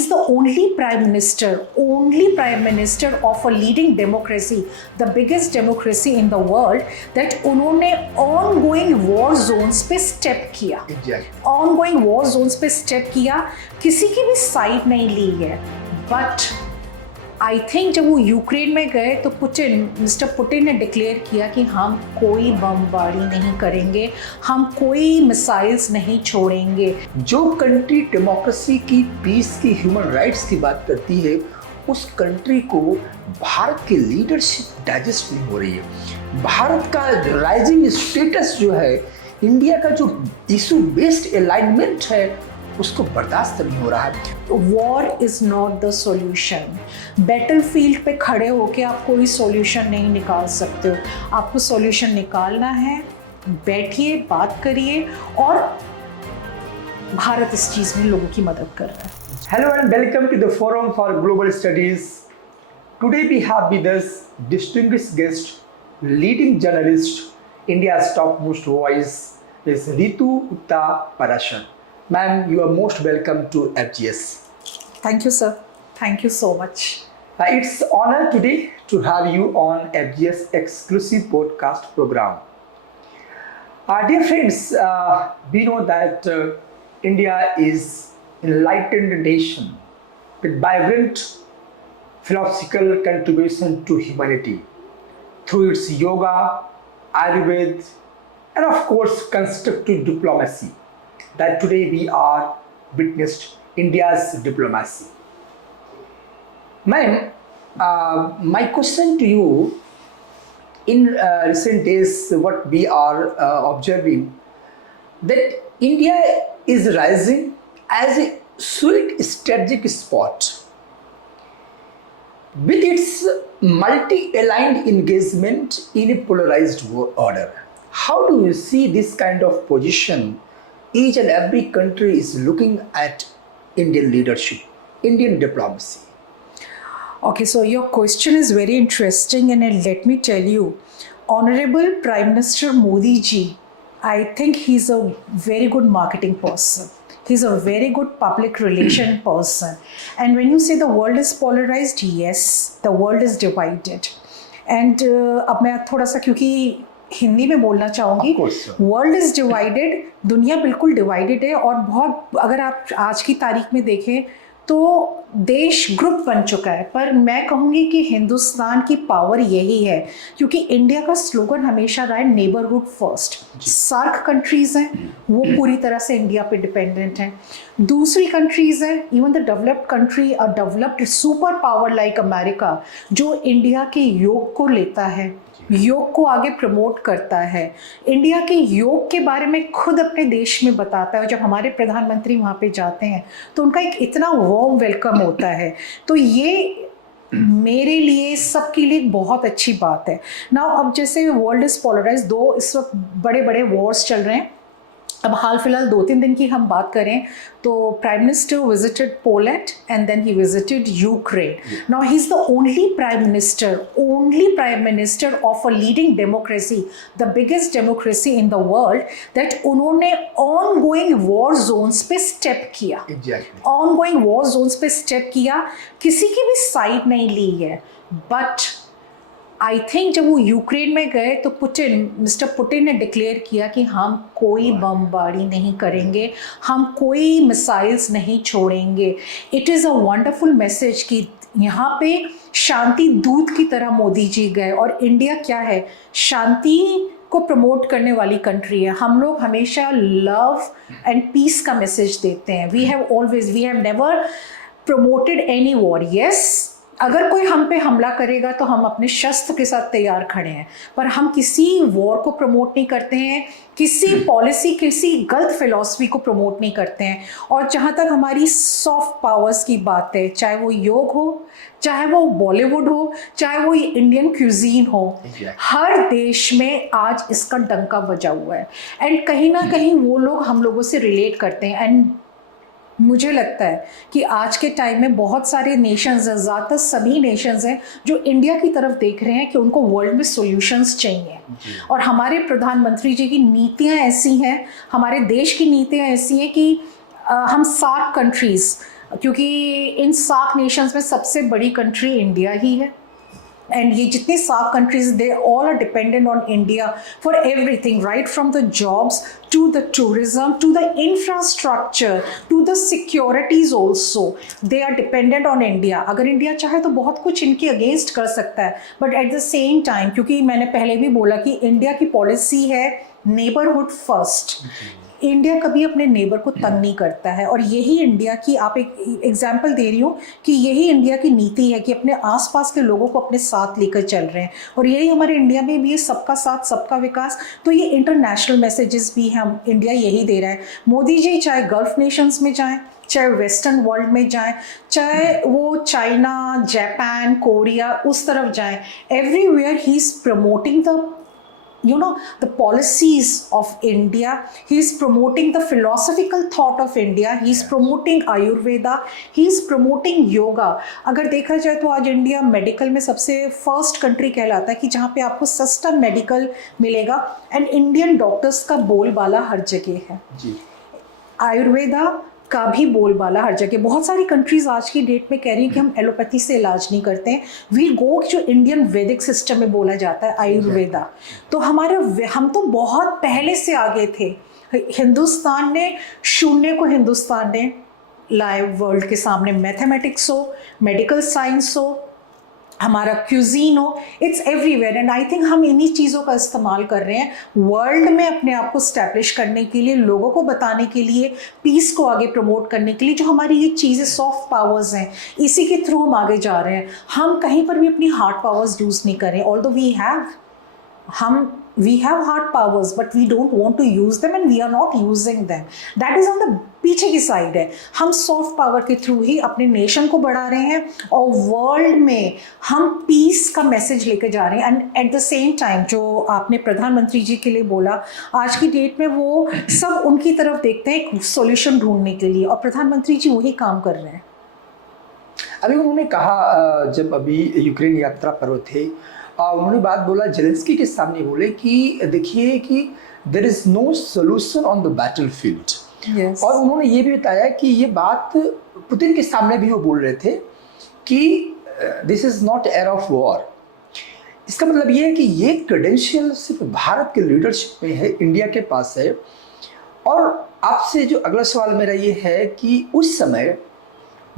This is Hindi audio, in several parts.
he's the only prime minister of a leading democracy, the biggest democracy in the world, that उन्होंने ongoing war zones पे step किया. Ongoing war zones पे step किया, किसी की भी side नहीं ली है. But आई थिंक जब वो यूक्रेन में गए तो मिस्टर पुतिन ने डिक्लेयर किया कि हम कोई बमबारी नहीं करेंगे, हम कोई मिसाइल्स नहीं छोड़ेंगे. जो कंट्री डेमोक्रेसी की, पीस की, ह्यूमन राइट्स की बात करती है, उस कंट्री को भारत की लीडरशिप डाइजेस्ट नहीं हो रही है. भारत का राइजिंग स्टेटस जो है, इंडिया का जो इशू बेस्ड अलाइनमेंट है, उसको बर्दाश्त नहीं हो रहा है. War is not the solution. Battlefield पे खड़े होके आप कोई सॉल्यूशन नहीं निकाल सकते हो. आपको सॉल्यूशन निकालना है, बैठिए, बात करिए, और भारत इस चीज़ में लोगों की मदद कर रहा है. Hello and welcome to the Forum for Global Studies. Today we have with us distinguished guest, leading journalist, India's topmost voice is Ritu Utta Parashar. Ma'am, you are most welcome to FGS. Thank you, sir. Thank you so much. It's honor today to have you on FGS exclusive podcast program. Dear friends, we know that India is enlightened nation with vibrant philosophical contribution to humanity through its yoga, Ayurveda, and of course constructive diplomacy. That today we are witnessed India's diplomacy. Ma'am, my question to you, in recent days what we are observing, that India is rising as a sweet strategic spot with its multi-aligned engagement in a polarized order. How do you see this kind of position? Each and every country is looking at Indian leadership, Indian diplomacy. Okay, so your question is very interesting, and let me tell you, Honorable Prime Minister Modi ji, I think he's a very good marketing person. He's a very good public relation person. And when you say the world is polarized, yes, the world is divided. And अब मैं थोड़ा सा क्योंकि हिंदी में बोलना चाहूँगी, वर्ल्ड इज़ डिवाइडेड, दुनिया बिल्कुल डिवाइडेड है. और बहुत, अगर आप आज की तारीख में देखें तो देश ग्रुप बन चुका है. पर मैं कहूँगी कि हिंदुस्तान की पावर यही है, क्योंकि इंडिया का स्लोगन हमेशा रहा है नेबरहुड फर्स्ट. सार्क कंट्रीज़ हैं, वो पूरी तरह से इंडिया पे डिपेंडेंट हैं. दूसरी कंट्रीज़ हैं, even the developed country, a developed super power like America, जो इंडिया के योग को लेता है, योग को आगे प्रमोट करता है, इंडिया के योग के बारे में खुद अपने देश में बताता है. और जब हमारे प्रधानमंत्री वहाँ पे जाते हैं तो उनका एक इतना वार्म वेलकम होता है. तो ये मेरे लिए, सबके लिए बहुत अच्छी बात है. नाउ अब जैसे वर्ल्ड इज़ पोलराइज, दो इस वक्त बड़े बड़े वॉर्स चल रहे हैं. अब हाल फिलहाल 2-3 दिन की हम बात करें तो prime minister visited Poland and then he visited Ukraine. Now he is the only prime minister of a leading democracy, the biggest democracy in the world, that उन्होंने ऑन गोइंग वॉर जोन्स पे स्टेप किया. ऑन गोइंग वॉर जोन्स पे स्टेप किया, किसी की भी साइड नहीं ली है. बट आई थिंक जब वो यूक्रेन में गए तो मिस्टर पुतिन ने डिक्लेयर किया कि हम कोई बमबारी नहीं करेंगे, हम कोई मिसाइल्स नहीं छोड़ेंगे. It is a wonderful message कि यहाँ पे शांति दूत की तरह मोदी जी गए. और इंडिया क्या है, शांति को प्रमोट करने वाली कंट्री है. हम लोग हमेशा लव एंड पीस का मैसेज देते हैं. We have never promoted any war. Yes, अगर कोई हम पे हमला करेगा तो हम अपने शस्त्र के साथ तैयार खड़े हैं, पर हम किसी वॉर को प्रमोट नहीं करते हैं, किसी पॉलिसी, किसी गलत फिलॉसफी को प्रमोट नहीं करते हैं. और जहाँ तक हमारी सॉफ्ट पावर्स की बात है, चाहे वो योग हो, चाहे वो बॉलीवुड हो, चाहे वो इंडियन क्यूजीन हो, हर देश में आज इसका डंका बजा हुआ है. एंड कहीं ना कहीं वो लोग हम लोगों से रिलेट करते हैं. एंड मुझे लगता है कि आज के टाइम में बहुत सारे नेशंस हैं, ज़्यादातर सभी नेशंस हैं जो इंडिया की तरफ देख रहे हैं कि उनको वर्ल्ड में सॉल्यूशंस चाहिए. और हमारे प्रधानमंत्री जी की नीतियां ऐसी हैं, हमारे देश की नीतियां ऐसी हैं कि हम सार्क कंट्रीज़, क्योंकि इन सार्क नेशंस में सबसे बड़ी कंट्री इंडिया ही है। And ये जितनी SAARC countries, they all are dependent on India for everything, right from the jobs to the tourism to the infrastructure to the securities also. They are dependent on India. अगर इंडिया चाहे तो बहुत कुछ इनके अगेंस्ट कर सकता है, but at the same time, क्योंकि मैंने पहले भी बोला कि इंडिया की पॉलिसी है नेबरहुड फर्स्ट। इंडिया कभी अपने नेबर को तंग नहीं करता है, और यही इंडिया की, आप एक एग्जांपल दे रही हूँ कि यही इंडिया की नीति है कि अपने आसपास के लोगों को अपने साथ लेकर चल रहे हैं, और यही हमारे इंडिया में भी है, सबका साथ सबका विकास। तो ये इंटरनेशनल मैसेजेस भी हम इंडिया यही दे रहा है। मोदी जी चाहे गल्फ नेशंस में जाएं, चाहे वेस्टर्न वर्ल्ड में जाएं, चाहे वो चाइना, जापान, कोरिया उस तरफ जाएं, everywhere he is promoting the the policies of India. He is promoting the philosophical thought of India. He is promoting Ayurveda. He is promoting yoga. अगर देखा जाए तो आज इंडिया मेडिकल में सबसे फर्स्ट कंट्री कहलाता है कि जहाँ पे आपको सस्ता मेडिकल मिलेगा, एंड इंडियन डॉक्टर्स का बोलबाला हर जगह है जी। आयुर्वेदा का भी बोलबाला हर जगह। बहुत सारी कंट्रीज आज की डेट में कह रही हैं कि हम एलोपैथी से इलाज नहीं करते हैं, वी गो जो इंडियन वैदिक सिस्टम में बोला जाता है आयुर्वेदा। तो हम तो बहुत पहले से आगे थे। हिंदुस्तान ने शून्य को हिंदुस्तान ने लाए वर्ल्ड के सामने। मैथमेटिक्स हो, मेडिकल साइंस हो, हमारा क्यूजीन हो, it's everywhere. And I think हम इन्हीं चीज़ों का इस्तेमाल कर रहे हैं वर्ल्ड में अपने आप को स्टैब्लिश करने के लिए, लोगों को बताने के लिए, पीस को आगे प्रमोट करने के लिए। जो हमारी ये चीज़ें सॉफ्ट पावर्स हैं, इसी के थ्रू हम आगे जा रहे हैं। हम कहीं पर भी अपनी हार्ड पावर्स यूज़ नहीं करें, although we have hard powers but we don't want to use them and we are not using them. That is on the पीछे की साइड है। हम सॉफ्ट पावर के थ्रू ही अपने नेशन को बढ़ा रहे हैं और वर्ल्ड में हम पीस का मैसेज लेकर जा रहे हैं। And eight the same time जो आपने प्रधानमंत्री जी के लिए बोला, आज की डेट में वो सब उनकी तरफ देखते हैं एक सॉल्यूशन ढूंढने के लिए, और प्रधानमंत्री जी वही काम कर रहे हैं। अभी उन्होंने कहा, जब अभी यूक्रेन यात्रा पर थे, उन्होंने बात बोला जेलेंस्की के सामने, बोले कि देखिए कि there is no solution on the battlefield. और उन्होंने ये भी बताया कि ये बात पुतिन के सामने भी वो बोल रहे थे कि this is not air of war. इसका मतलब ये है कि ये क्रेडेंशियल सिर्फ भारत के लीडरशिप में है, इंडिया के पास है। और आपसे जो अगला सवाल मेरा ये है कि उस समय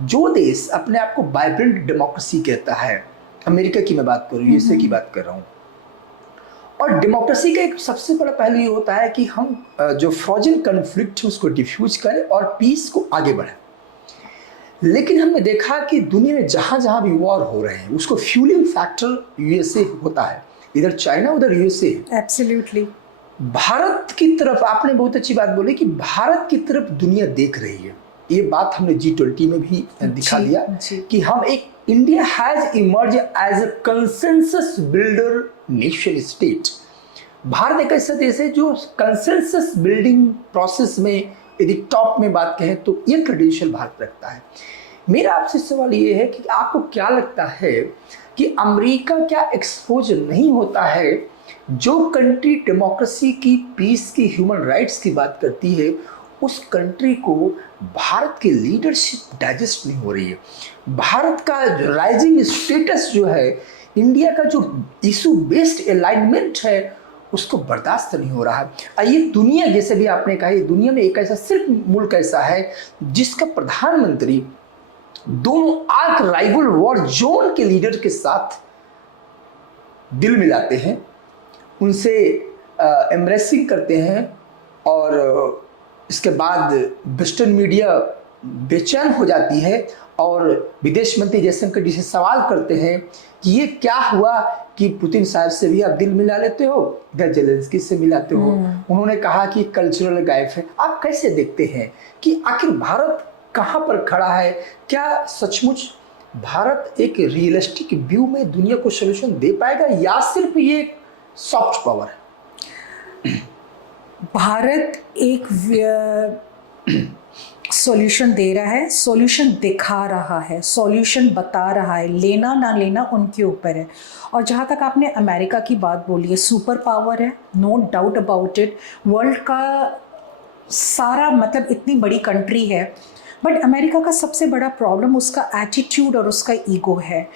जो देश अपने आप को वाइब्रेंट डेमोक्रेसी कहता है, अमेरिका की मैं बात कर रहा हूँ, यूएसए की बात कर रहा हूँ, और डेमोक्रेसी का एक सबसे बड़ा पहलू ये होता है कि हम जो फ्रोजन कन्फ्लिक्ट है उसको डिफ्यूज करें और पीस को आगे बढ़ाएं। लेकिन हमने देखा कि दुनिया में जहाँ जहाँ भी वॉर हो रहे हैं उसको फ्यूलिंग फैक्टर यूएसए होता है, इधर चाइना उधर यूएसए। एब्सोल्युटली। भारत की तरफ आपने बहुत अच्छी बात बोली कि भारत की तरफ दुनिया देख रही है। ये बात हमने G20 में भी दिखा दिया कि हम एक India has emerge as a consensus builder nation state. Bharat एक ऐसा देश है जो कंसेंसस बिल्डिंग प्रोसेस में यदि टॉप में बात कहें तो ये क्रेडेंशियल भारत रखता है। मेरा आपसे सवाल ये है कि आपको क्या लगता है कि अमेरिका क्या एक्सपोज नहीं होता है? जो कंट्री डेमोक्रेसी की, पीस की, ह्यूमन राइट्स की बात करती है, उस कंट्री को भारत की लीडरशिप डाइजेस्ट नहीं हो रही है। भारत का राइजिंग स्टेटस जो है, इंडिया का जो इशू बेस्ड अलाइनमेंट है, उसको बर्दाश्त नहीं हो रहा है। ये दुनिया, जैसे भी आपने कहा, ये दुनिया में एक ऐसा सिर्फ मुल्क ऐसा है जिसका प्रधानमंत्री दोनों आर्क राइवल वॉर जोन के लीडर के साथ दिल मिलाते हैं, उनसे एम्ब्रेसिंग करते हैं, और इसके बाद वेस्टर्न मीडिया बेचैन हो जाती है और विदेश मंत्री जयशंकर जी से सवाल करते हैं कि ये क्या हुआ कि पुतिन साहब से भी आप दिल मिला लेते हो, इधर जेलेंस्की से मिलाते हो। उन्होंने कहा कि कल्चरल गैप है। आप कैसे देखते हैं कि आखिर भारत कहाँ पर खड़ा है? क्या सचमुच भारत एक रियलिस्टिक व्यू में दुनिया को सोल्यूशन दे पाएगा या सिर्फ ये सॉफ्ट पावर है? भारत एक सॉल्यूशन दे रहा है, सॉल्यूशन दिखा रहा है, सॉल्यूशन बता रहा है। लेना ना लेना उनके ऊपर है। और जहाँ तक आपने अमेरिका की बात बोली है, सुपर पावर है, no doubt about it. World का सारा मतलब इतनी बड़ी कंट्री है, बट अमेरिका का सबसे बड़ा प्रॉब्लम उसका एटीट्यूड और उसका ईगो है।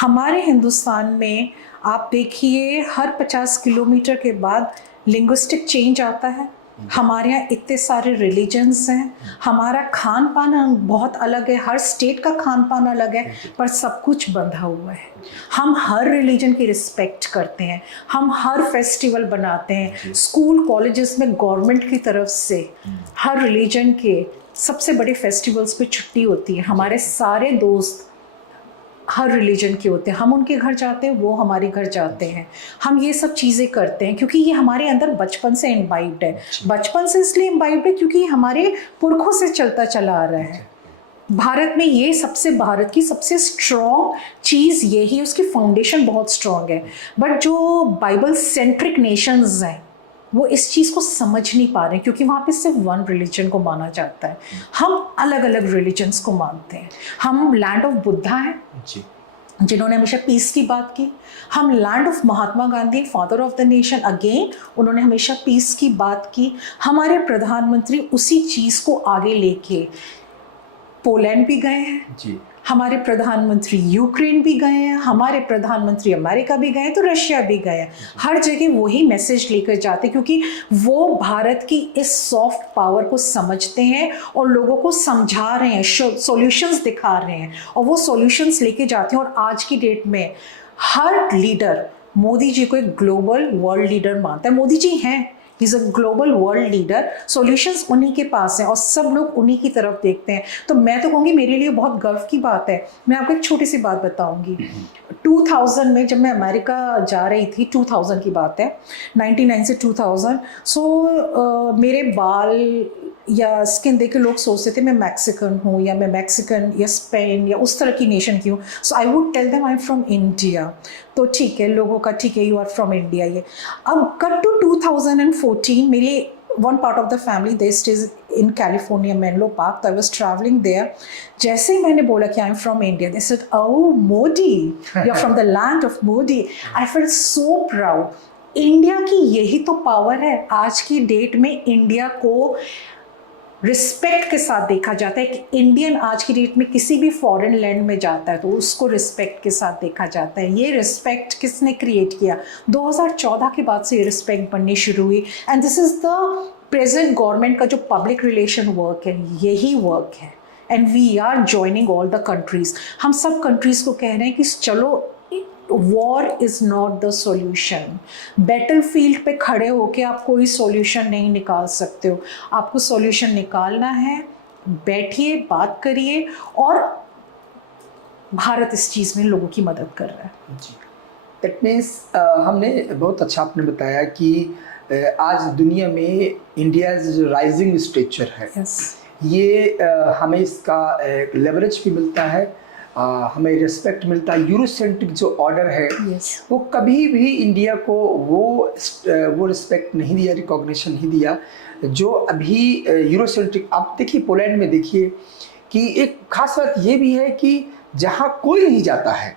हमारे हिंदुस्तान में आप देखिए हर 50 किलोमीटर के बाद लिंग्विस्टिक चेंज आता है। हमारे यहाँ इतने सारे रिलीजन्स हैं, हमारा खान पान बहुत अलग है, हर स्टेट का खान पान अलग है, पर सब कुछ बंधा हुआ है। हम हर रिलीजन की रिस्पेक्ट करते हैं, हम हर फेस्टिवल बनाते हैं, स्कूल कॉलेजेस में गवर्नमेंट की तरफ से हर रिलीजन के सबसे बड़े फेस्टिवल्स पे छुट्टी होती है। हमारे सारे दोस्त हर रिलीजन के होते हैं, हम उनके घर जाते हैं, वो हमारे घर जाते हैं। हम ये सब चीज़ें करते हैं क्योंकि ये हमारे अंदर बचपन से इम्बाइब्ड है। बचपन से इसलिए इम्बाइब्ड है क्योंकि ये हमारे पुरखों से चलता चला आ रहा है। भारत में ये भारत की सबसे स्ट्रॉन्ग चीज़ यही, उसकी फाउंडेशन बहुत स्ट्रॉन्ग है। बट जो बाइबल सेंट्रिक नेशंस हैं वो इस चीज़ को समझ नहीं पा रहे क्योंकि वहाँ पे सिर्फ वन रिलीजन को माना जाता है। हम अलग अलग रिलीजन्स को मानते हैं। हम लैंड ऑफ बुद्धा हैं जिन्होंने हमेशा पीस की बात की। हम land of Mahatma Gandhi, father of the nation, again उन्होंने हमेशा पीस की बात की। हमारे प्रधानमंत्री उसी चीज़ को आगे लेके पोलैंड भी गए हैं जी। हमारे प्रधानमंत्री यूक्रेन भी गए हैं, हमारे प्रधानमंत्री अमेरिका भी गए हैं, तो रशिया भी गए हैं। हर जगह वही मैसेज लेकर जाते क्योंकि वो भारत की इस सॉफ्ट पावर को समझते हैं और लोगों को समझा रहे हैं, सॉल्यूशंस दिखा रहे हैं और वो सॉल्यूशंस लेके जाते हैं। और आज की डेट में हर लीडर मोदी जी को एक ग्लोबल वर्ल्ड लीडर मानता है। मोदी जी हैं, he is a global world leader, solutions उन्हीं के पास हैं और सब लोग उन्हीं की तरफ देखते हैं। तो मैं तो कहूँगी मेरे लिए बहुत गर्व की बात है। मैं आपको एक छोटी सी बात बताऊँगी। 2000 में जब मैं अमेरिका जा रही थी, 2000 की बात है, 99 से 2000, मेरे बाल या स्किन देख के लोग सोचते थे मैं मैक्सिकन हूँ या मैं मैक्सिकन या स्पेन या उस तरह की नेशन की हूँ। So I would tell them I am from India. तो ठीक है, लोगों का ठीक है, यू आर फ्रॉम इंडिया। ये अब कट टू 2014, मेरी one part of the family they stage in California, Menlo park, तो आई वॉज ट्रैवलिंग देयर। जैसे ही मैंने बोला कि I am from India, they said oh Modi, you are from the land of Modi. I felt so proud. India की यही तो पावर है। आज की डेट में इंडिया को रिस्पेक्ट के साथ देखा जाता है कि इंडियन आज की डेट में किसी भी फॉरेन लैंड में जाता है तो उसको रिस्पेक्ट के साथ देखा जाता है। ये रिस्पेक्ट किसने क्रिएट किया? 2014 के बाद से ये रिस्पेक्ट बननी शुरू हुई। And this is the present government का जो पब्लिक रिलेशन वर्क है, यही वर्क है। And we are joining all the countries. हम सब कंट्रीज़ को कह रहे हैं कि चलो, war is not the solution. Battle field पे खड़े होके आप कोई सॉल्यूशन नहीं निकाल सकते हो। आपको सॉल्यूशन निकालना है, बैठिए, बात करिए, और भारत इस चीज़ में लोगों की मदद कर रहा है जी। दैट मीन्स हमने बहुत अच्छा आपने बताया कि आज दुनिया में इंडिया राइजिंग स्टेचर है। yes. ये हमें इसका लेवरेज भी मिलता है, हमें रिस्पेक्ट मिलता है। यूरोसेंट्रिक जो ऑर्डर है yes. वो कभी भी इंडिया को वो रिस्पेक्ट नहीं दिया, रिकॉग्निशन नहीं दिया जो अभी यूरोसेंट्रिक। आप देखिए पोलैंड में देखिए कि एक खास बात ये भी है कि जहाँ कोई नहीं जाता है,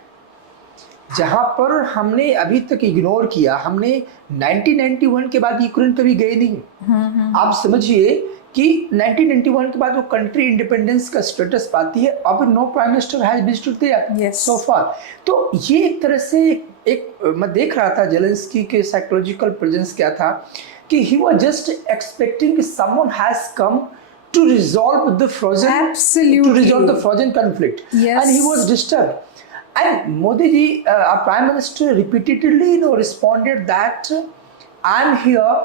जहाँ पर हमने अभी तक इग्नोर किया, हमने 1991 के बाद यूक्रेन कभी गए नहीं। आप समझिए कि 1991 के बाद वो कंट्री इंडिपेंडेंस का स्टेटस पाती है, अब no prime minister has visited there so far. तो ये एक तरह से मैं देख रहा था जेलेंस्की के साइकोलॉजिकल प्रेजेंस क्या था कि ही वाज जस्ट एक्सपेक्टिंग कि someone has come to resolve the frozen, absolutely, to resolve the frozen conflict, yes. And he was disturbed. And Modi ji, our Prime Minister, repeatedly, responded that I am here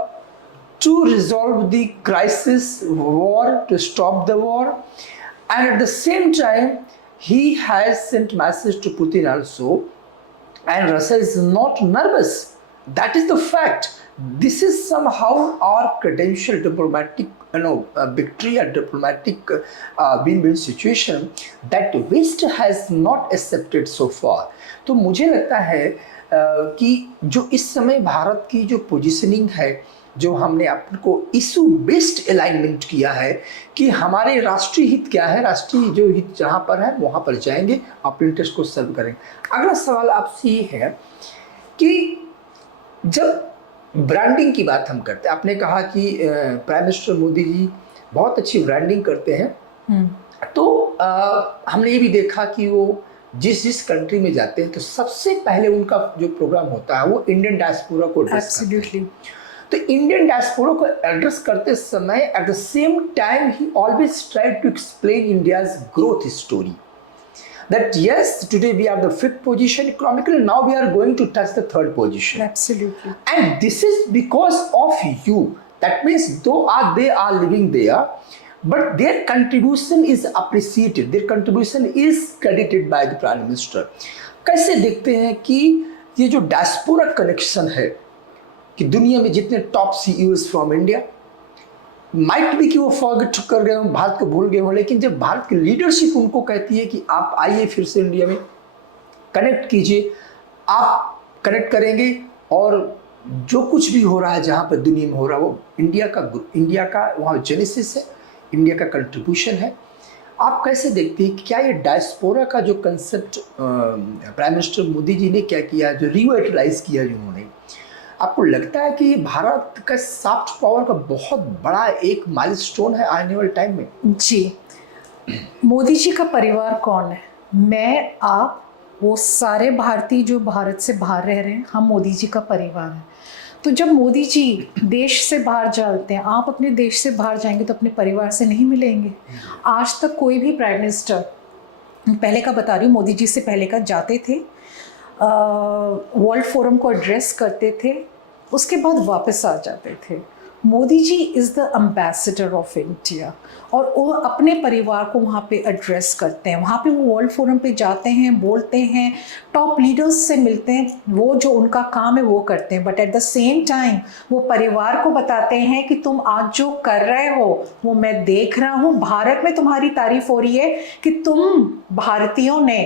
to resolve the crisis, war, to stop the war, and at the same time, he has sent message to Putin also, and Russia is not nervous. That is the fact. This is somehow our credential diplomatic victory and diplomatic win-win situation that West has not accepted so far. तो मुझे लगता है कि जो इस समय भारत की जो पोजीशनिंग है, जो हमने आपको इशू बेस्ड अलाइनमेंट किया है कि हमारे राष्ट्रीय हित क्या है, राष्ट्रीय जो हित जहाँ पर है वहाँ पर जाएंगे, अपने इंटरेस्ट को सर्व करेंगे। अगला सवाल आपसे ये है कि जब ब्रांडिंग की बात हम करते हैं, आपने कहा कि प्राइम मिनिस्टर मोदी जी बहुत अच्छी ब्रांडिंग करते हैं तो हमने ये भी देखा कि वो जिस जिस कंट्री में जाते हैं तो सबसे पहले उनका जो प्रोग्राम होता है वो इंडियन डायस्पोरा को एड्रेस करते हैं। तो इंडियन डायस्पोरा को एड्रेस करते समय at the same time he always tried to explain India's growth story, that yes, today we are the 5th position economically, now we are going to touch the 3rd position. Absolutely. And this is because of you. That means they are living there, but their contribution is appreciated, their contribution is credited by the Prime Minister. कैसे देखते हैं कि ये जो डायस्पोरा कनेक्शन है कि दुनिया में जितने top CEOs from India, might भी कि वो फॉरगेट कर गए हों, भारत को भूल गए हों, लेकिन जब भारत की लीडरशिप उनको कहती है कि आप आइए फिर से इंडिया में कनेक्ट कीजिए, आप कनेक्ट करेंगे और जो कुछ भी हो रहा है जहाँ पर दुनिया में हो रहा है वो इंडिया का वहाँ जेनेसिस है, इंडिया का कंट्रीब्यूशन है। आप कैसे देखते हैं कि क्या ये डायस्पोरा का जो concept prime minister Modi ji ने क्या किया, जो रिवाइटलाइज किया जिन्होंने, आपको लगता है कि भारत का सॉफ्ट पावर का बहुत बड़ा एक माइलस्टोन है आने वाले टाइम में? जी, मोदी जी का परिवार कौन है? मैं, आप, वो सारे भारतीय जो भारत से बाहर रह रहे हैं, हम मोदी जी का परिवार है। तो जब मोदी जी देश से बाहर जाते हैं, आप अपने देश से बाहर जाएंगे तो अपने परिवार से नहीं मिलेंगे। आज तक कोई भी प्राइम मिनिस्टर, पहले का बता रही हूँ, मोदी जी से पहले का जाते थे, वर्ल्ड फोरम को एड्रेस करते थे, उसके बाद वापस आ जाते थे। Modi ji is the ambassador of India और वो अपने परिवार को वहाँ पे एड्रेस करते हैं। वहाँ पे वो वर्ल्ड फोरम पे जाते हैं, बोलते हैं, टॉप लीडर्स से मिलते हैं, वो जो उनका काम है वो करते हैं, but at the same time वो परिवार को बताते हैं कि तुम आज जो कर रहे हो वो मैं देख रहा हूँ, भारत में तुम्हारी तारीफ हो रही है कि तुम भारतीयों ने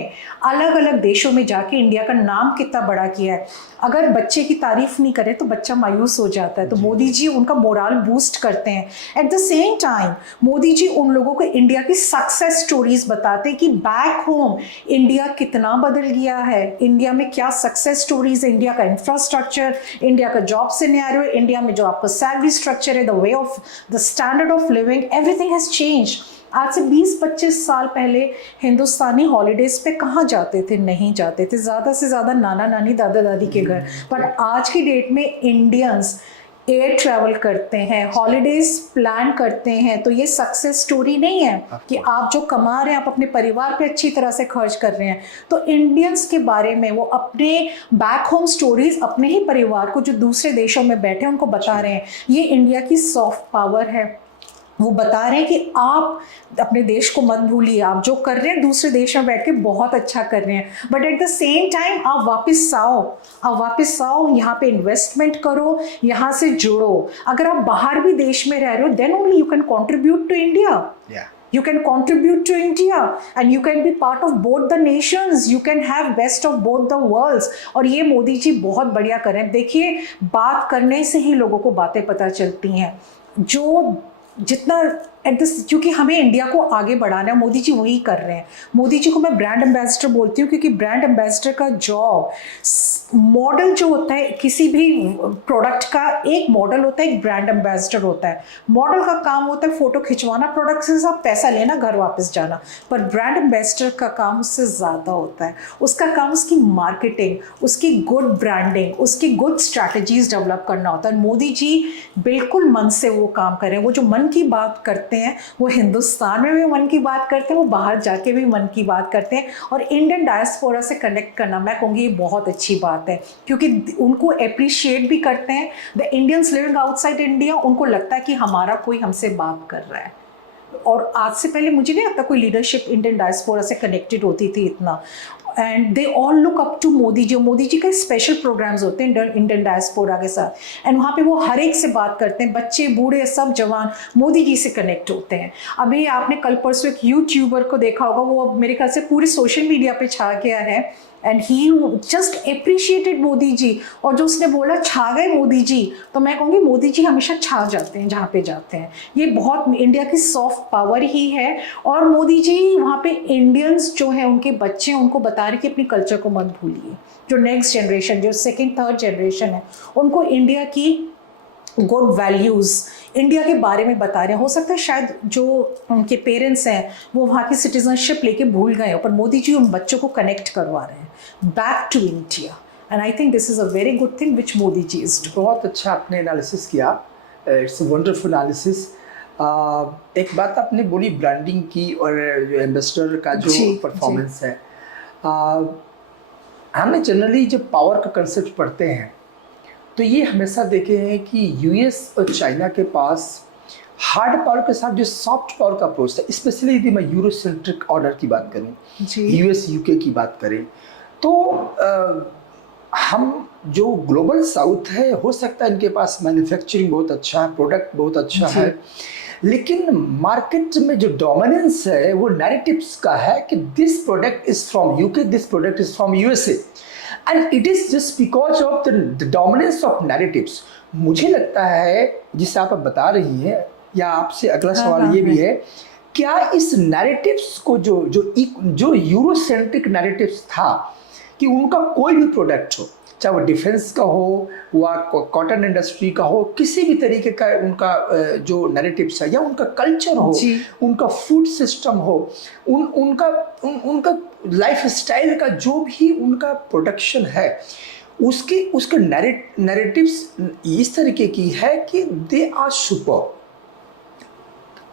अलग अलग देशों में जाके इंडिया का नाम कितना बड़ा किया है। अगर बच्चे की तारीफ नहीं करे तो बच्चा मायूस हो जाता है, तो मोदी जी उनका मोरल बूस्ट करते हैं। At the same time Modi ji उन लोगों को इंडिया की सक्सेस स्टोरीज बताते हैं कि बैक होम इंडिया कितना बदल गया है, इंडिया में क्या सक्सेस स्टोरीज है, इंडिया का इंफ्रास्ट्रक्चर, इंडिया का जॉब सिनेरियो, इंडिया में जो आपका सैलरी स्ट्रक्चर है, the way of the standard of living, everything has change. आज से 20-25 साल पहले हिंदुस्तानी हॉलीडेज पे कहाँ जाते थे? नहीं जाते थे, ज़्यादा से ज़्यादा नाना नानी दादा दादी के घर। पर आज की डेट में इंडियंस एयर ट्रैवल करते हैं, हॉलीडेज प्लान करते हैं। तो ये सक्सेस स्टोरी नहीं है कि आप जो कमा रहे हैं आप अपने परिवार पे अच्छी तरह से खर्च कर रहे हैं। तो इंडियंस के बारे में वो अपने बैक होम स्टोरीज अपने ही परिवार को जो दूसरे देशों में बैठे हैं उनको बता रहे हैं। ये इंडिया की सॉफ्ट पावर है। वो बता रहे हैं कि आप अपने देश को मत भूलिए, आप जो कर रहे हैं दूसरे देश में बैठ के बहुत अच्छा कर रहे हैं, but at the same time आप वापस आओ, यहाँ पे इन्वेस्टमेंट करो, यहाँ से जुड़ो। अगर आप बाहर भी देश में रह रहे हो then only you can contribute to India. You can contribute to India and you can be part of both the nations. You can have best of both the worlds. और ये मोदी जी बहुत बढ़िया कर रहे हैं। देखिए, बात करने से ही लोगों को बातें पता चलती हैं। जो जितना क्योंकि हमें इंडिया को आगे बढ़ाना है, मोदी जी वही कर रहे हैं। मोदी जी को मैं ब्रांड एम्बेसडर बोलती हूँ क्योंकि ब्रांड एम्बेसडर का जॉब, मॉडल जो होता है किसी भी प्रोडक्ट का, एक मॉडल होता है, एक ब्रांड एम्बेसडर होता है। मॉडल का काम होता है फोटो खिंचवाना, प्रोडक्ट से सब पैसा लेना, घर वापस जाना। पर ब्रांड एम्बेसडर का काम उससे ज़्यादा होता है। उसका काम उसकी मार्केटिंग, उसकी गुड ब्रांडिंग, उसकी गुड स्ट्रैटेजीज डेवलप करना होता है। मोदी जी बिल्कुल मन से वो काम करें। वो जो मन की बात करते हैं वो हिंदुस्तान में भी मन की बात करते हैं, वो बाहर जाके भी मन की बात करते हैं। और इंडियन डायस्पोरा से कनेक्ट करना, मैं कहूँगी ये बहुत अच्छी बात है क्योंकि उनको अप्रिशिएट भी करते हैं। The Indians living outside India, उनको लगता है कि हमारा कोई हमसे बात कर रहा है। और आज से पहले मुझे नहीं लगता कोई लीडरशिप इंडियन डायस्पोरा से कनेक्टेड होती थी इतना। And they all look up to Modi ji. Modi ji के स्पेशल प्रोग्राम्स होते हैं इंडियन डायस्पोरा के साथ, एंड वहाँ पे वो हर एक से बात करते हैं, बच्चे बूढ़े सब जवान मोदी जी से कनेक्ट होते हैं। अभी आपने कल परसों एक यूट्यूबर को देखा होगा, वो मेरे ख्याल से पूरे सोशल मीडिया पे छा गया है, and he just appreciated Modi ji. और जो उसने बोला छा गए मोदी जी, तो मैं कहूँगी मोदी जी हमेशा छा जाते हैं जहाँ पे जाते हैं। ये बहुत इंडिया की सॉफ्ट पावर ही है। और मोदी जी वहाँ पे इंडियंस जो है, उनके बच्चे, उनको बता रहे कि अपनी कल्चर को मत भूलिए। जो नेक्स्ट जनरेशन, जो सेकेंड थर्ड जनरेशन है, उनको इंडिया की गुड वैल्यूज़ इंडिया के बारे में बता रहे हैं। हो सकता है शायद जो उनके पेरेंट्स हैं वो वहाँ की सिटीजनशिप लेके भूल गए हो, पर मोदी जी उन बच्चों को कनेक्ट करवा रहे हैं back to India, and I think this is a very good thing which Modi ji is doing. बहुत अच्छा आपने एनालिसिस किया, इट्स अ वंडरफुल एनालिसिस। एक बात आपने बोली ब्रांडिंग की और जो एम्बेसडर का जो परफॉर्मेंस है, हमने जनरली जब पावर का कंसेप्ट पढ़ते हैं तो ये हमेशा देखे हैं कि यूएस और चाइना के पास हार्ड पावर के साथ जो सॉफ्ट पावर का अप्रोच था, स्पेशली यदि मैं यूरोसेंट्रिक ऑर्डर की बात करूं, यूएस यूके की बात करें, तो हम जो ग्लोबल साउथ है, हो सकता है इनके पास मैन्युफैक्चरिंग बहुत अच्छा है, प्रोडक्ट बहुत अच्छा है, लेकिन मार्केट में जो डोमिनेंस है वो नैरेटिव्स का है कि this product is from UK, this product is from USA, and it is just because of the dominance of narratives. मुझे लगता है जिसे आप बता रही हैं, या आपसे अगला सवाल ये भी है, क्या इस नैरेटिव्स को जो यूरोसेंट्रिक नैरेटिव्स था कि उनका कोई भी प्रोडक्ट हो, चाहे वो डिफेंस का हो वा कॉटन इंडस्ट्री का हो, किसी भी तरीके का उनका जो नैरेटिव्स है, या उनका कल्चर हो, उनका फूड सिस्टम हो, उनका लाइफ स्टाइल का जो भी उनका प्रोडक्शन है, उसके नैरेटिव्स इस तरीके की है कि दे आर सुपर।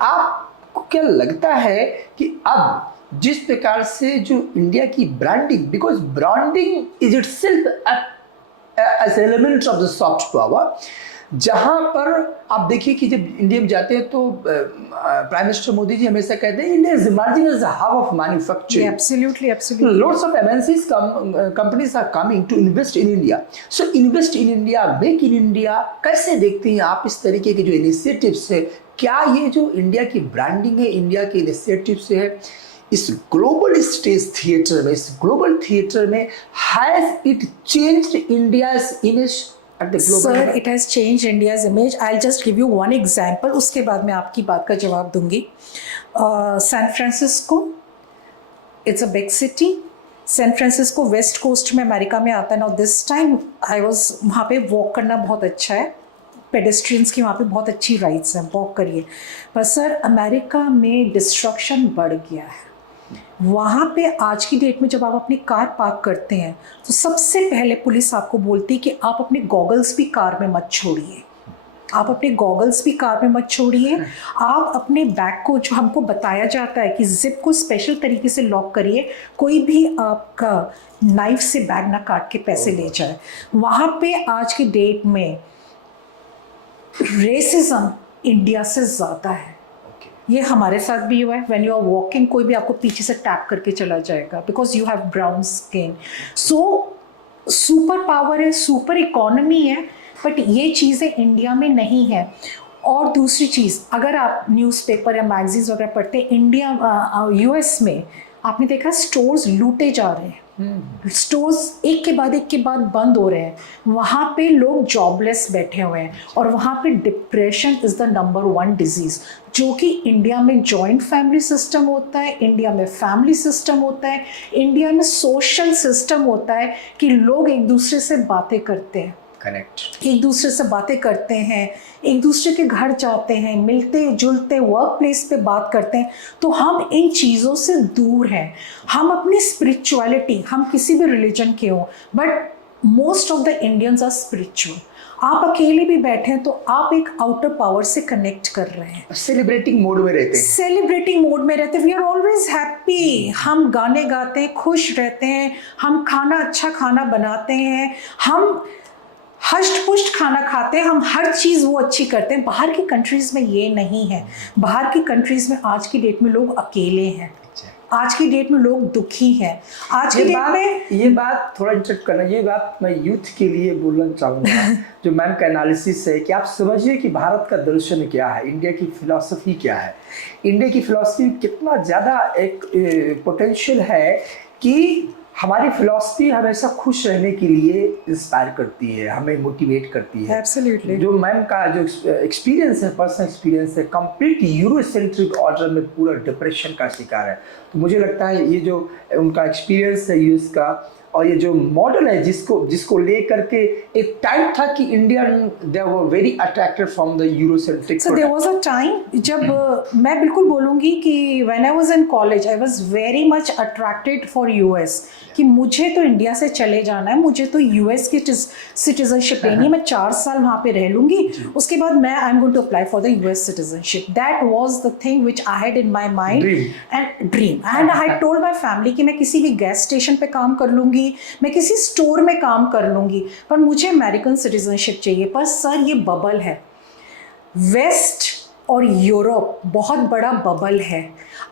आपको क्या लगता है कि अब जिस प्रकार से जो इंडिया की branding, because branding is itself as element of the soft power, जहां पर आप देखिए कि जब इंडिया में जाते हैं तो प्राइम मिनिस्टर मोदी जी हमेशा कहते हैं India is emerging as a hub of manufacturing. Absolutely lots of MNCs companies are coming to invest in India. So invest in India, make in India, कैसे देखते हैं आप इस तरीके के जो इनिशिएटिव्स है? क्या ये जो इंडिया की ब्रांडिंग है, इंडिया के इनिशिएटिव से है, इस ग्लोबल स्टेज थिएटर में, इस ग्लोबल थिएटर में has it changed India's image at the global? Sir, it has changed India's image. I just give you one example, उसके बाद मैं आपकी बात का जवाब दूंगी। San Francisco, it's a big city. San Francisco West Coast में अमेरिका में आता है। Now this time I was वहाँ पे वॉक करना बहुत अच्छा है, पेडेस्ट्रियंस की वहाँ पे बहुत अच्छी राइड्स हैं, वॉक करिए। पर सर अमेरिका में डिस्ट्रक्शन बढ़ गया है। वहाँ पे आज की डेट में जब आप अपनी कार पार्क करते हैं तो सबसे पहले पुलिस आपको बोलती है कि आप अपने गॉगल्स भी कार में मत छोड़िए, आप अपने गॉगल्स भी कार में मत छोड़िए। आप अपने बैग को, जो हमको बताया जाता है कि जिप को स्पेशल तरीके से लॉक करिए, कोई भी आपका नाइफ से बैग ना काट के पैसे ले जाए। वहाँ पे आज की डेट में रेसिज्म इंडिया से ज़्यादा है। ये हमारे साथ भी हुआ है। व्हेन यू आर वॉकिंग, कोई भी आपको पीछे से टैप करके चला जाएगा because you have brown skin. So super power है, सुपर इकोनॉमी है, बट ये चीज़ें इंडिया में नहीं है। और दूसरी चीज़, अगर आप न्यूज़पेपर या मैगजीन्स वगैरह पढ़ते हैं, इंडिया यूएस में आपने देखा स्टोर्स लूटे जा रहे हैं, स्टोर्स एक के बाद बंद हो रहे हैं। वहाँ पे लोग जॉबलेस बैठे हुए हैं, और वहाँ पे depression is the number 1 disease, जो कि इंडिया में जॉइंट फैमिली सिस्टम होता है, इंडिया में फैमिली सिस्टम होता है, इंडिया में सोशल सिस्टम होता है कि लोग एक दूसरे से बातें करते हैं, कनेक्ट, एक दूसरे से बातें करते हैं, एक दूसरे के घर जाते हैं, मिलते जुलते, वर्क प्लेस पे बात करते हैं। तो हम इन चीज़ों से दूर हैं। हम अपनी स्पिरिचुअलिटी, हम किसी भी रिलीजन के हों, but most of the Indians are spiritual. आप अकेले भी बैठे हैं तो आप एक आउटर पावर से कनेक्ट कर रहे हैं, सेलिब्रेटिंग मोड में रहते हैं, सेलिब्रेटिंग मोड में रहते हैं। वी आर ऑलवेज हैप्पी, हम गाने गाते हैं, खुश रहते हैं, हम अच्छा खाना बनाते हैं, हम हष्ट पुष्ट खाना खाते हैं, हम हर चीज़ वो अच्छी करते हैं। बाहर की कंट्रीज़ में ये नहीं है। बाहर की कंट्रीज़ में आज की डेट में लोग अकेले हैं, आज की डेट में लोग दुखी हैं। आज की डेट में ये बात थोड़ा इंटरेक्ट करना, ये बात मैं यूथ के लिए बोलना चाहूँगा जो मैम का एनालिसिस है, कि आप समझिए कि भारत का दर्शन क्या है, इंडिया की फिलॉसफी क्या है। इंडिया की फिलॉसफी कितना ज़्यादा एक पोटेंशियल है कि हमारी फिलॉसफी हमेशा खुश रहने के लिए इंस्पायर करती है, हमें मोटिवेट करती है। Absolutely. जो मैम का जो एक्सपीरियंस है, पर्सनल एक्सपीरियंस है, कंप्लीट यूरोसेंट्रिक ऑर्डर में पूरा डिप्रेशन का शिकार है। तो मुझे लगता है ये जो उनका एक्सपीरियंस है यूएस का, और ये जो मॉडल है जिसको लेकर के एक टाइम था कि Indian they were very attracted from the Eurocentric. So there was a time जब मैं बिल्कुल बोलूँगी कि when I was in college I was very much attracted for US, कि मुझे तो इंडिया से चले जाना है, मुझे तो यूएस की सिटीजनशिप लेनी है, मैं 4 साल वहाँ पे रह लूँगी, उसके बाद मैं I am going to apply for the US citizenship. That was the thing which I had in my mind and dream, and I told my family कि मैं किसी भी गैस स्टेशन पे काम कर लूँगी, मैं किसी स्टोर में काम कर लूँगी, पर मुझे अमेरिकन सिटीजनशिप चाहिए। पर सर ये बबल है, वेस्ट और यूरोप बहुत बड़ा बबल है।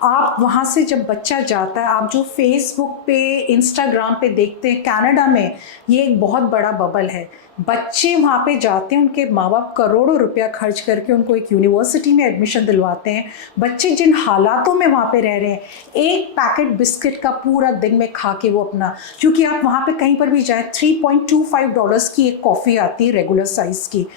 आप वहाँ से जब बच्चा जाता है, आप जो फेसबुक पे इंस्टाग्राम पे देखते हैं, कनाडा में ये एक बहुत बड़ा बबल है। बच्चे वहाँ पे जाते हैं, उनके माँ बाप करोड़ों रुपया खर्च करके उनको एक यूनिवर्सिटी में एडमिशन दिलवाते हैं। बच्चे जिन हालातों में वहाँ पे रह रहे हैं, एक पैकेट बिस्किट का पूरा दिन में खा के वो अपना, क्योंकि आप वहाँ पे कहीं पर भी जाए $3.25 की एक कॉफ़ी आती है रेगुलर साइज़ की,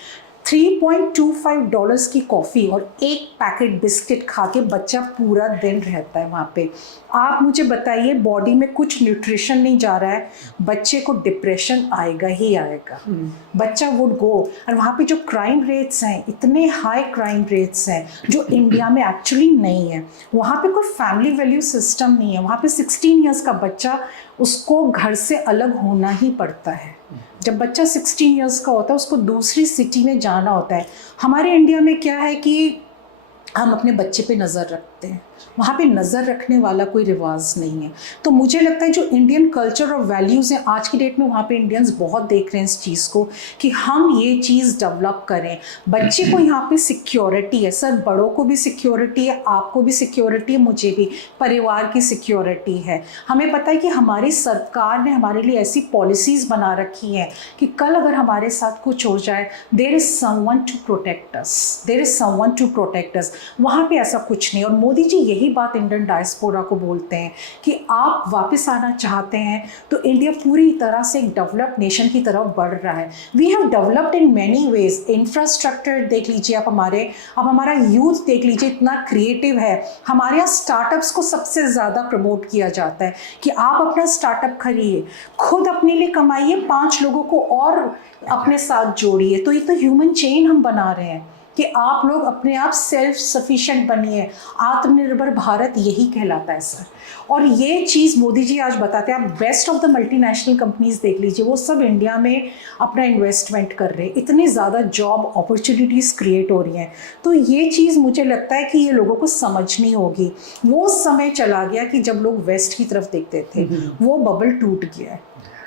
$3.25 की कॉफ़ी और एक पैकेट बिस्किट खा के बच्चा पूरा दिन रहता है वहाँ पे। आप मुझे बताइए, बॉडी में कुछ न्यूट्रिशन नहीं जा रहा है, बच्चे को डिप्रेशन आएगा ही आएगा। बच्चा वुड गो, और वहाँ पे जो क्राइम रेट्स हैं, इतने हाई क्राइम रेट्स हैं जो इंडिया में एक्चुअली नहीं है। वहाँ पे कोई फैमिली वैल्यू सिस्टम नहीं है। वहाँ पे 16 ईयर्स का बच्चा, उसको घर से अलग होना ही पड़ता है। जब बच्चा 16 इयर्स का होता है, उसको दूसरी सिटी में जाना होता है। हमारे इंडिया में क्या है कि हम अपने बच्चे पे नज़र रखते हैं, वहाँ पे नज़र रखने वाला कोई रिवाज नहीं है। तो मुझे लगता है जो इंडियन कल्चर और वैल्यूज़ हैं आज की डेट में, वहाँ पे इंडियंस बहुत देख रहे हैं इस चीज़ को कि हम ये चीज़ डेवलप करें। बच्चे को यहाँ पे सिक्योरिटी है सर, बड़ों को भी सिक्योरिटी है, आपको भी सिक्योरिटी है, मुझे भी, परिवार की सिक्योरिटी है। हमें पता है कि हमारी सरकार ने हमारे लिए ऐसी पॉलिसीज़ बना रखी हैं कि कल अगर हमारे साथ कुछ हो जाए, there is someone to protect us, there is someone to protect us. वहाँ पे ऐसा कुछ नहीं। और मोदी जी यही बात इंडियन डायस्पोरा को बोलते हैं कि आप वापस आना चाहते हैं तो इंडिया पूरी तरह से एक डेवलप्ड नेशन की तरफ बढ़ रहा है। We have developed in many ways. Infrastructure देख लीजिए आप, हमारा यूथ देख लीजिए, इतना क्रिएटिव है। हमारे यहाँ स्टार्टअप्स को सबसे ज़्यादा प्रमोट किया जाता है कि आप अपना स्टार्टअप करिए, खुद अपने लिए कमाइए, 5 लोगों को और अपने साथ जोड़िए। तो ये तो ह्यूमन चेन हम बना रहे हैं कि आप लोग अपने आप सेल्फ सफिशिएंट बनिए। आत्मनिर्भर भारत यही कहलाता है सर। और ये चीज़ मोदी जी आज बताते हैं। आप best of the multinational companies देख लीजिए, वो सब इंडिया में अपना इन्वेस्टमेंट कर रहे हैं, इतनी ज़्यादा जॉब अपॉर्चुनिटीज़ क्रिएट हो रही हैं। तो ये चीज़ मुझे लगता है कि ये लोगों को समझनी होगी। वो समय चला गया कि जब लोग वेस्ट की तरफ देखते थे, वो बबल टूट गया है।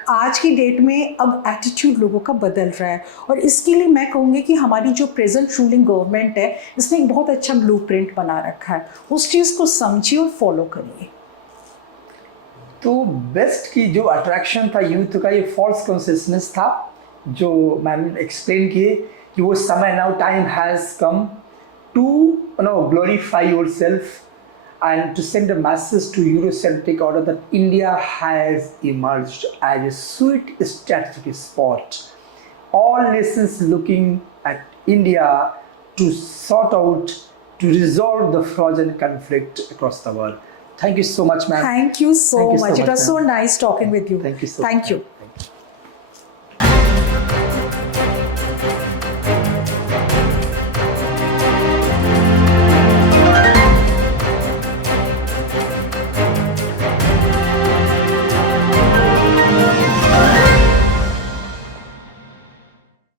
आज की डेट में अब एटीट्यूड लोगों का बदल रहा है, और इसके लिए मैं कहूँगी कि हमारी जो प्रेजेंट रूलिंग गवर्नमेंट है, इसने एक बहुत अच्छा ब्लूप्रिंट बना रखा है। उस चीज़ को समझिए और फॉलो करिए। तो बेस्ट की जो अट्रैक्शन था यूथ का, ये फॉल्स कॉन्शियसनेस था जो मैम एक्सप्लेन किए कि वो समय, now time has come to glorify yourself and to send a message to Eurocentric order that India has emerged as a sweet strategic spot. All nations looking at India to sort out, to resolve the frozen conflict across the world. Thank you so much, ma'am. Thank you so much. It was so nice talking with you. Thank you so much. Thank you.